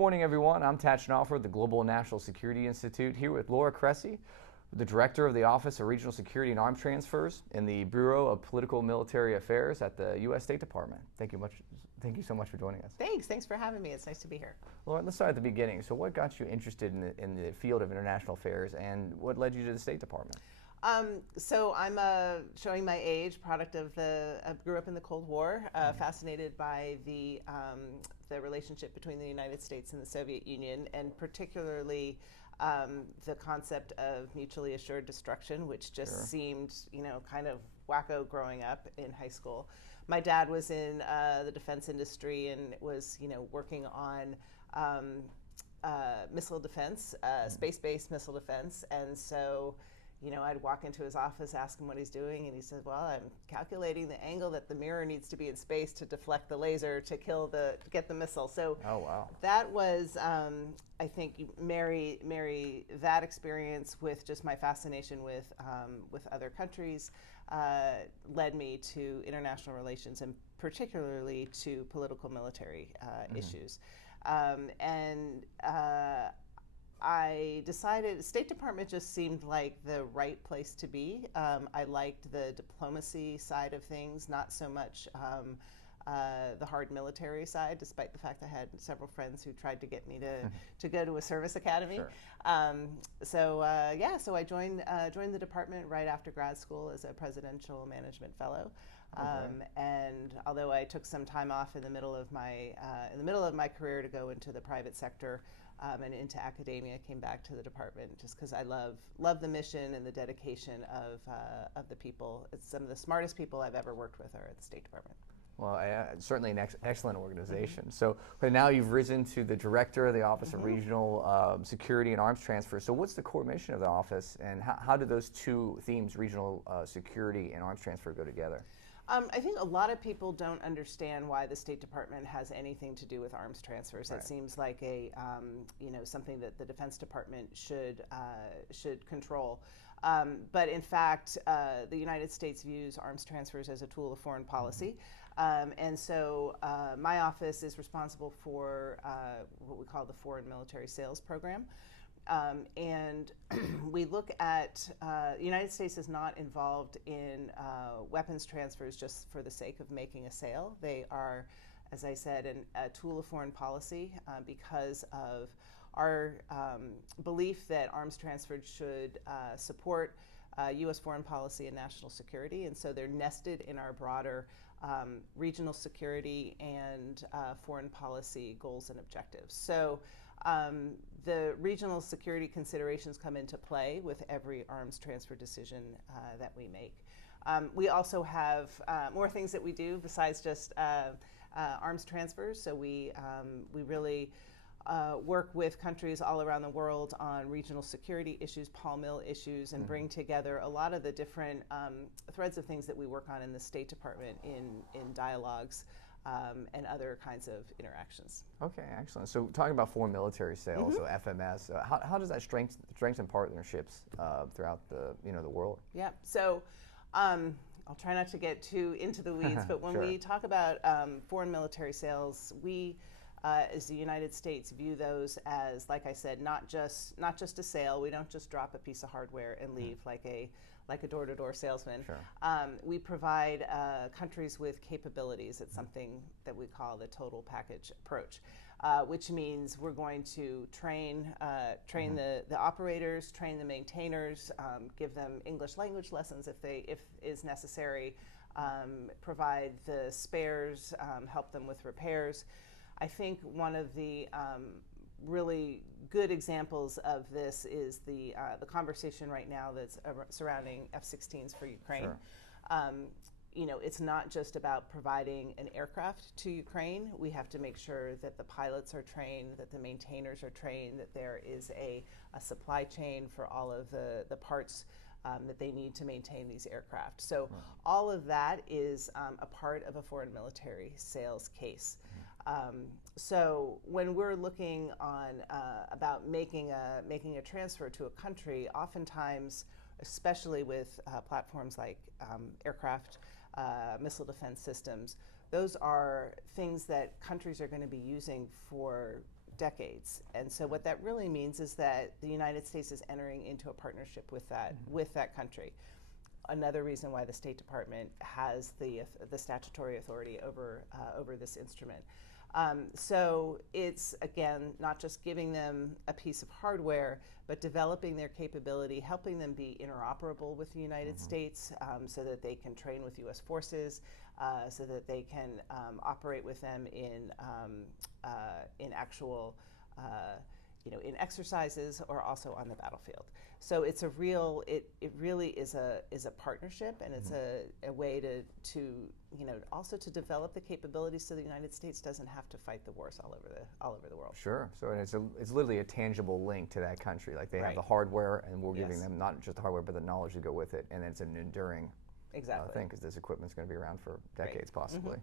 morning, everyone. I'm Tad Schnaufer with the Global National Security Institute, here with Laura Cressey, the Director of the Office of Regional Security and Arms Transfers in the Bureau of Political Military Affairs at the U.S. State Department. Thank you so much for joining us. Thanks for having me. It's nice to be here. Laura, let's start at the beginning. So what got you interested in the field of international affairs, and what led you to the State Department? So I'm showing my age, product of I grew up in the Cold War, fascinated by the relationship between the United States and the Soviet Union, and particularly the concept of mutually assured destruction, which just seemed, kind of wacko growing up in high school. My dad was in the defense industry and was, working on missile defense, space-based missile defense, and so I'd walk into his office, ask him what he's doing, and he said, well, I'm calculating the angle that the mirror needs to be in space to deflect the laser to get the missile. So that was, I think, marry that experience with just my fascination with other countries, led me to international relations and particularly to political military issues. I decided State Department just seemed like the right place to be. I liked the diplomacy side of things, not so much the hard military side, despite the fact I had several friends who tried to get me to go to a service academy. Sure. So I joined the department right after grad school as a presidential management fellow. And although I took some time off in the middle of my career to go into the private sector and into academia, came back to the department just because I love the mission and the dedication of the people. It's some of the smartest people I've ever worked with are at the State Department. Well, certainly an excellent organization. So now you've risen to the Director of the Office of Regional Security and Arms Transfer. So what's the core mission of the office, and how do those two themes, regional security and arms transfer, go together? I think a lot of people don't understand why the State Department has anything to do with arms transfers. Right. It seems like something that the Defense Department should control. But in fact, the United States views arms transfers as a tool of foreign policy. And so my office is responsible for what we call the Foreign Military Sales Program. And we look at, the United States is not involved in weapons transfers just for the sake of making a sale. They are, as I said, a tool of foreign policy because of our belief that arms transfers should support U.S. foreign policy and national security, and so they're nested in our broader regional security and foreign policy goals and objectives. So the regional security considerations come into play with every arms transfer decision that we make. We also have more things that we do besides just arms transfers. So we really work with countries all around the world on regional security issues, Paul Mill issues, and bring together a lot of the different threads of things that we work on in the State Department in dialogues and other kinds of interactions. Okay, excellent. So talking about foreign military sales, so FMS, how does that strengthen partnerships throughout the world? Yeah, so I'll try not to get too into the weeds, but when we talk about foreign military sales, we as the United States view those as, like I said, not just a sale. We don't just drop a piece of hardware and leave like a door-to-door salesman. Sure. We provide countries with capabilities. It's something that we call the total package approach, which means we're going to train the operators, train the maintainers, give them English language lessons if is necessary, provide the spares, help them with repairs. I think one of the really good examples of this is the conversation right now that's surrounding F-16s for Ukraine. Sure. It's not just about providing an aircraft to Ukraine. We have to make sure that the pilots are trained, that the maintainers are trained, that there is a supply chain for all of the parts that they need to maintain these aircraft. So all of that is a part of a foreign military sales case. So when we're looking on about making a transfer to a country, oftentimes, especially with platforms like aircraft, missile defense systems, those are things that countries are going to be using for decades. And so what that really means is that the United States is entering into a partnership with that country. Another reason why the State Department has the statutory authority over this instrument. So it's, again, not just giving them a piece of hardware, but developing their capability, helping them be interoperable with the United States so that they can train with U.S. forces, so that they can operate with them in actual in exercises or also on the battlefield. So it's it really is a partnership, and it's a way to also to develop the capabilities so the United States doesn't have to fight the wars all over the world. Sure. So it's literally a tangible link to that country. Like they have the hardware, and we're giving them not just the hardware but the knowledge to go with it, and it's an enduring thing, because this equipment's going to be around for decades possibly.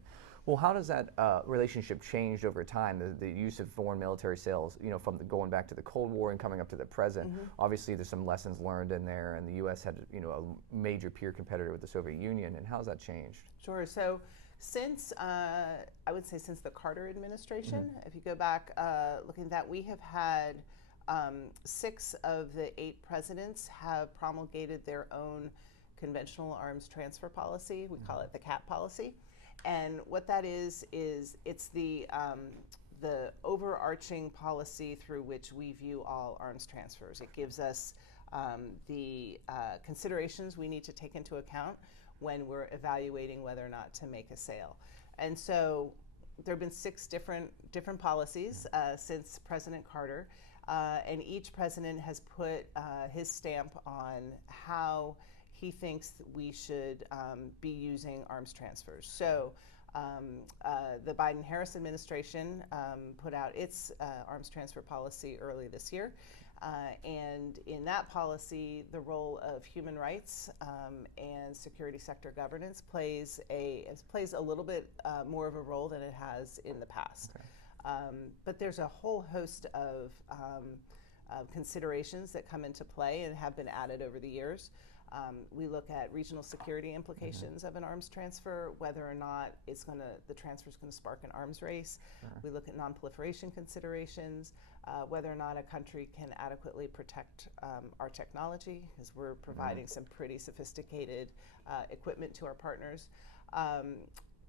Well, how does that relationship change over time? The use of foreign military sales, from going back to the Cold War and coming up to the present. Obviously, there's some lessons learned in there, and the U.S. had a major peer competitor with the Soviet Union. And how's that changed? Sure. So since I would say since the Carter administration, if you go back looking at that, we have had 6 of the 8 presidents have promulgated their own conventional arms transfer policy. We call it the CAP policy. And what that is it's the overarching policy through which we view all arms transfers. It gives us the considerations we need to take into account when we're evaluating whether or not to make a sale. And so there have been 6 different policies since President Carter, and each president has put his stamp on how he thinks that we should be using arms transfers. So the Biden-Harris administration put out its arms transfer policy early this year. And in that policy, the role of human rights and security sector governance plays a little bit more of a role than it has in the past. But there's a whole host of considerations that come into play and have been added over the years. We look at regional security implications of an arms transfer, whether or not the transfer is going to spark an arms race. We look at non-proliferation considerations, whether or not a country can adequately protect our technology, because we're providing some pretty sophisticated equipment to our partners.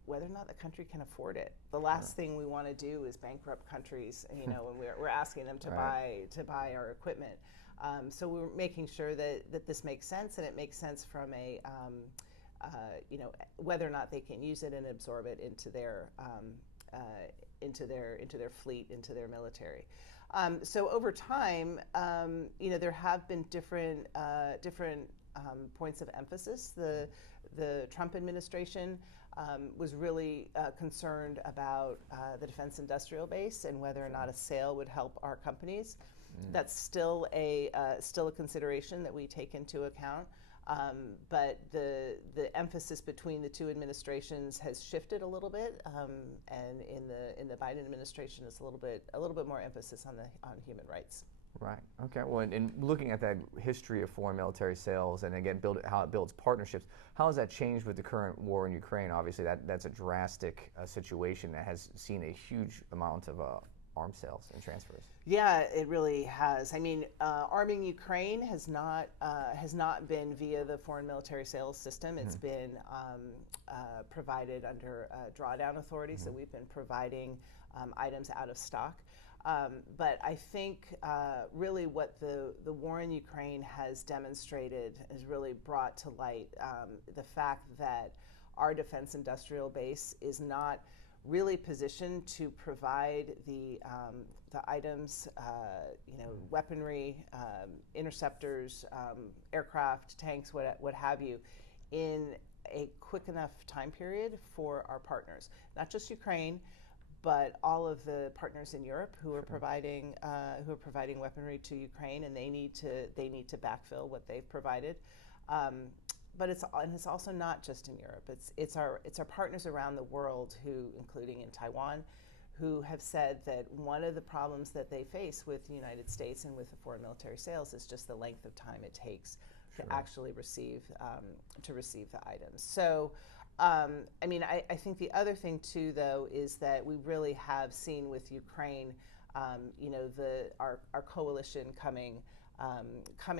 Whether or not the country can afford it. The last thing we want to do is bankrupt countries, when we're asking them to buy our equipment. So we're making sure that this makes sense, and it makes sense from a whether or not they can use it and absorb it into their fleet, into their military. So over time, there have been different points of emphasis. The Trump administration was really concerned about the defense industrial base and whether or not a sale would help our companies. That's still a consideration that we take into account. But the emphasis between the two administrations has shifted a little bit, and in the Biden administration is a little bit more emphasis on human rights. Right. Okay. Well, in looking at that history of foreign military sales, and again, how it builds partnerships, how has that changed with the current war in Ukraine? Obviously, that's a drastic situation that has seen a huge amount of arms sales and transfers. Yeah, it really has. I mean, arming Ukraine has not been via the foreign military sales system. It's been provided under drawdown authority. So we've been providing items out of stock. But I think really what the war in Ukraine has demonstrated has really brought to light the fact that our defense industrial base is not really positioned to provide the items, weaponry, interceptors, aircraft, tanks, what have you, in a quick enough time period for our partners. Not just Ukraine, but all of the partners in Europe who are providing weaponry to Ukraine, and they need to backfill what they've provided. But it's also not just in Europe. It's our partners around the world who, including in Taiwan, who have said that one of the problems that they face with the United States and with the foreign military sales is just the length of time it takes to actually receive the items. So, I think the other thing too, though, is that we really have seen with Ukraine our coalition coming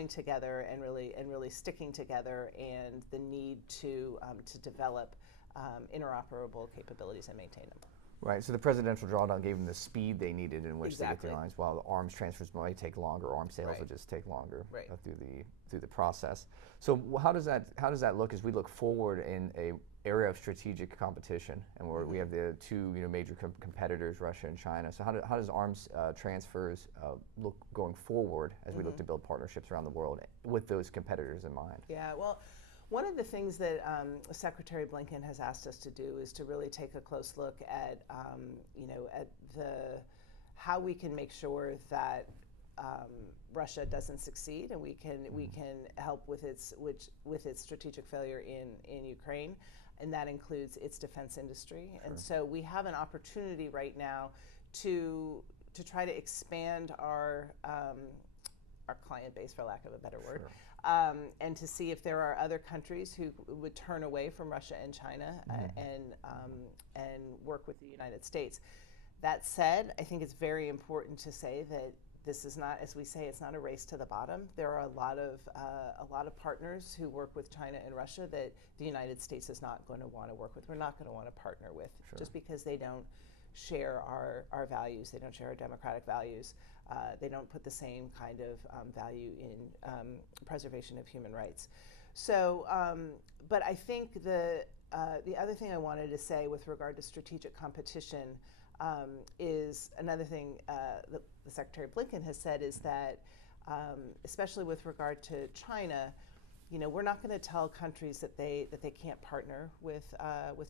together and really sticking together, and the need to develop interoperable capabilities and maintain them. Right, so the presidential drawdown gave them the speed they needed in which Exactly. to get the lines, while the arms transfers might take longer, arms sales Right. will just take longer Right. through the process. So how does that look as we look forward in a area of strategic competition, and where we have the two major competitors, Russia and China? So how does arms transfers look going forward as we look to build partnerships around the world with those competitors in mind? Yeah, well, one of the things that Secretary Blinken has asked us to do is to really take a close look at, how we can make sure that Russia doesn't succeed, and we can help with its strategic failure in Ukraine, and that includes its defense industry. Sure. And so we have an opportunity right now to try to expand our client base, for lack of a better word. Sure. And to see if there are other countries who would turn away from Russia and China and work with the United States. That said, I think it's very important to say that this is not, as we say, it's not a race to the bottom. There are a lot of partners who work with China and Russia that the United States is not going to want to work with. We're not going to want to partner with, sure, just because they don't share our values. They don't share our democratic values. They don't put the same kind of value in preservation of human rights. So, but I think the other thing I wanted to say with regard to strategic competition is another thing that the Secretary Blinken has said is that, especially with regard to China, we're not going to tell countries that they can't partner with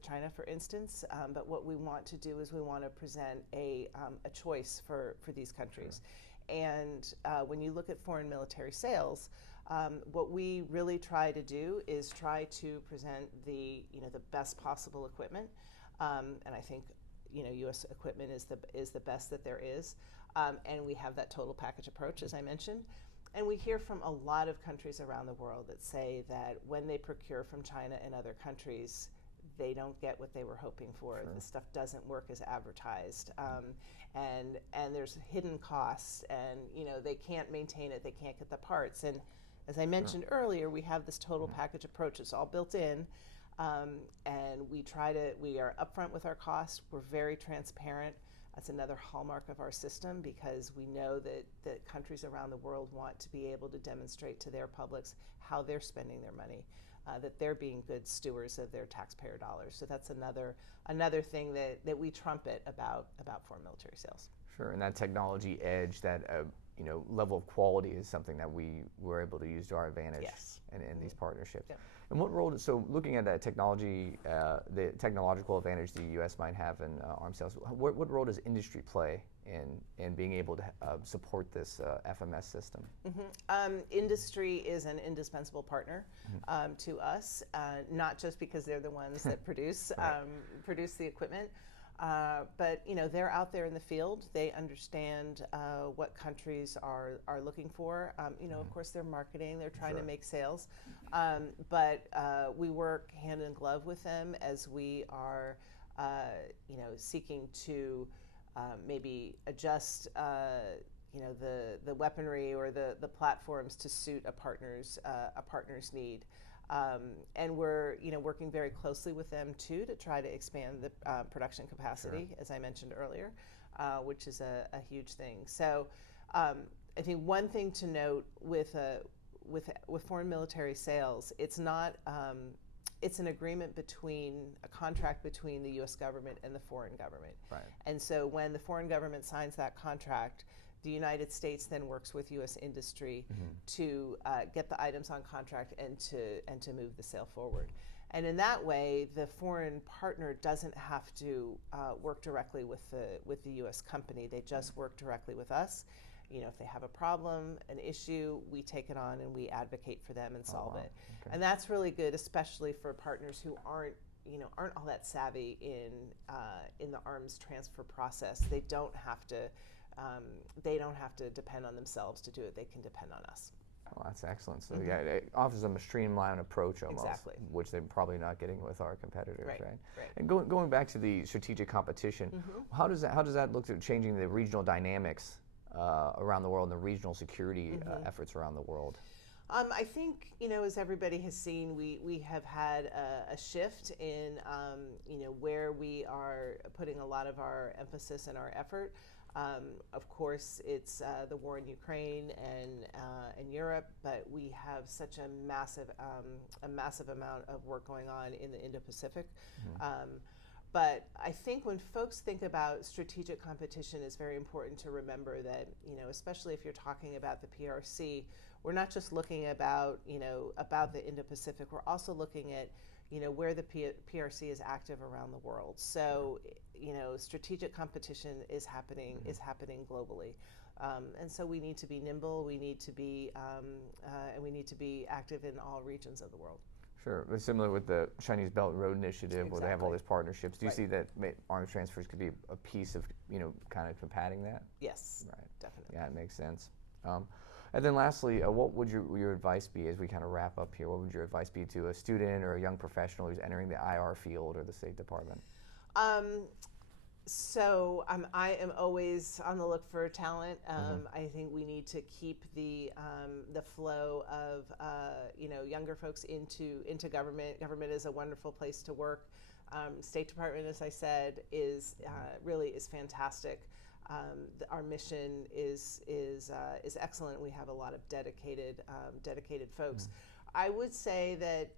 China, for instance. But what we want to do is we want to present a choice for these countries. Sure. And when you look at foreign military sales, what we really try to do is try to present the best possible equipment, and I think U.S. equipment is the best that there is, and we have that total package approach, as I mentioned. And we hear from a lot of countries around the world that say that when they procure from China and other countries, they don't get what they were hoping for. Sure. The stuff doesn't work as advertised, and there's hidden costs, and they can't maintain it, they can't get the parts. And as I mentioned earlier, we have this total package approach. It's all built in, and we are upfront with our costs. We're very transparent. That's another hallmark of our system, because we know that countries around the world want to be able to demonstrate to their publics how they're spending their money, that they're being good stewards of their taxpayer dollars. So that's another thing that we trumpet about foreign military sales. Sure, and that technology edge, that level of quality is something that we were able to use to our advantage. Yes. in these partnerships. Yep. And what role, so looking at that technology, the technological advantage the U.S. might have in arms sales, what role does industry play in being able to support this FMS system? Industry is an indispensable partner to us, not just because they're the ones that produce the equipment, but they're out there in the field. They understand what countries are looking for. Of course, they're marketing. They're trying to make sales, but we work hand in glove with them as we are, seeking to maybe adjust, the weaponry or the platforms to suit a partner's need. And we're working very closely with them too to try to expand the production capacity, sure, as I mentioned earlier, which is a huge thing. So I think one thing to note with foreign military sales, it's not it's an agreement a contract between the U.S. government and the foreign government. Right. And so when the foreign government signs that contract, the United States then works with U.S. industry to get the items on contract and to move the sale forward. And in that way, the foreign partner doesn't have to work directly with the U.S. company. They just work directly with us. If they have a problem, an issue, we take it on and we advocate for them and solve it. Okay. And that's really good, especially for partners who aren't all that savvy in the arms transfer process. They don't have to depend on themselves to do it. They can depend on us. Well, that's excellent. So yeah, it offers them a streamlined approach almost, Exactly. which they're probably not getting with our competitors, Right, right? right. And going back to the strategic competition, how does that look at changing the regional dynamics around the world and the regional security efforts around the world? I think, as everybody has seen, we have had a shift in, where we are putting a lot of our emphasis and our effort. Of course, it's the war in Ukraine and Europe, but we have such a massive amount of work going on in the Indo-Pacific. But I think when folks think about strategic competition, it's very important to remember that, especially if you're talking about the PRC, we're not just looking about the Indo-Pacific. We're also looking at, where the PRC is active around the world. So, strategic competition is happening globally, and so we need to be nimble. We need to be and we need to be active in all regions of the world. Sure. It's similar with the Chinese Belt and Road Initiative, where they have all these partnerships. Do you see that arms transfers could be a piece of, kind of combating that? Yes. Right. Definitely. Yeah, it makes sense. And then lastly, what would your advice be as we kind of wrap up here? What would your advice be to a student or a young professional who's entering the IR field or the State Department? So I am always on the look for talent. I think we need to keep the flow of younger folks into government. Government is a wonderful place to work. State Department, as I said, is really is fantastic. Our mission is excellent. We have a lot of dedicated folks. I would say that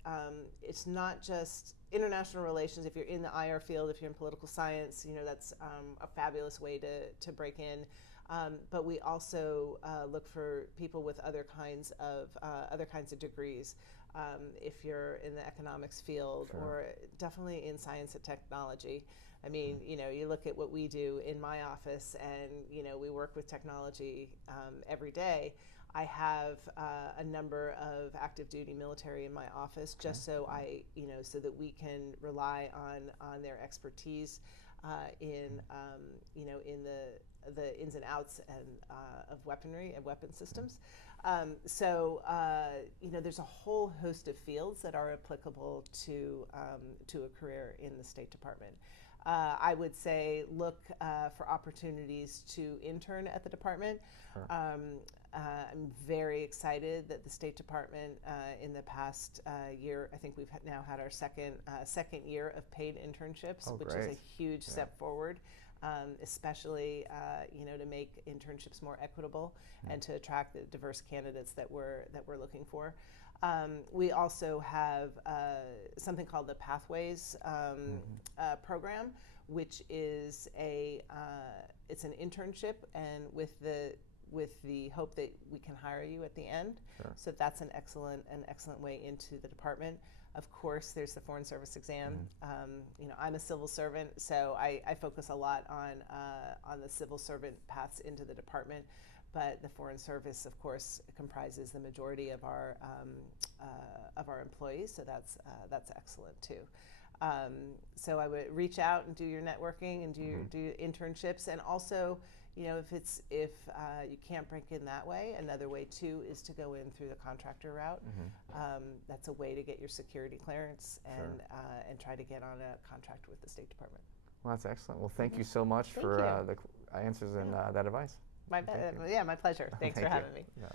it's not just international relations. If you're in the IR field, if you're in political science, that's a fabulous way to break in. But we also look for people with other kinds of degrees. If you're in the economics field, or definitely in science and technology. I mean, you look at what we do in my office, and we work with technology every day. I have a number of active duty military in my office, just so so that we can rely on their expertise in the ins and outs and of weaponry and weapon systems. There's a whole host of fields that are applicable to a career in the State Department. I would say look for opportunities to intern at the department. Sure. I'm very excited that the State Department in the past year, I think we've now had our second year of paid internships, which is a huge step forward, especially to make internships more equitable and to attract the diverse candidates that we're looking for. We also have something called the Pathways program, which is it's an internship, and with the hope that we can hire you at the end. Sure. So that's an excellent way into the department. Of course, there's the Foreign Service exam. I'm a civil servant, so I focus a lot on the civil servant paths into the department. But the Foreign Service, of course, comprises the majority of our employees, so that's excellent too. So I would reach out and do your networking and do internships, and also, if you can't break in that way, another way too is to go in through the contractor route. That's a way to get your security clearance and try to get on a contract with the State Department. Well, that's excellent. Well, thank you so much for the answers and that advice. My pleasure. Thanks for having me. Yeah.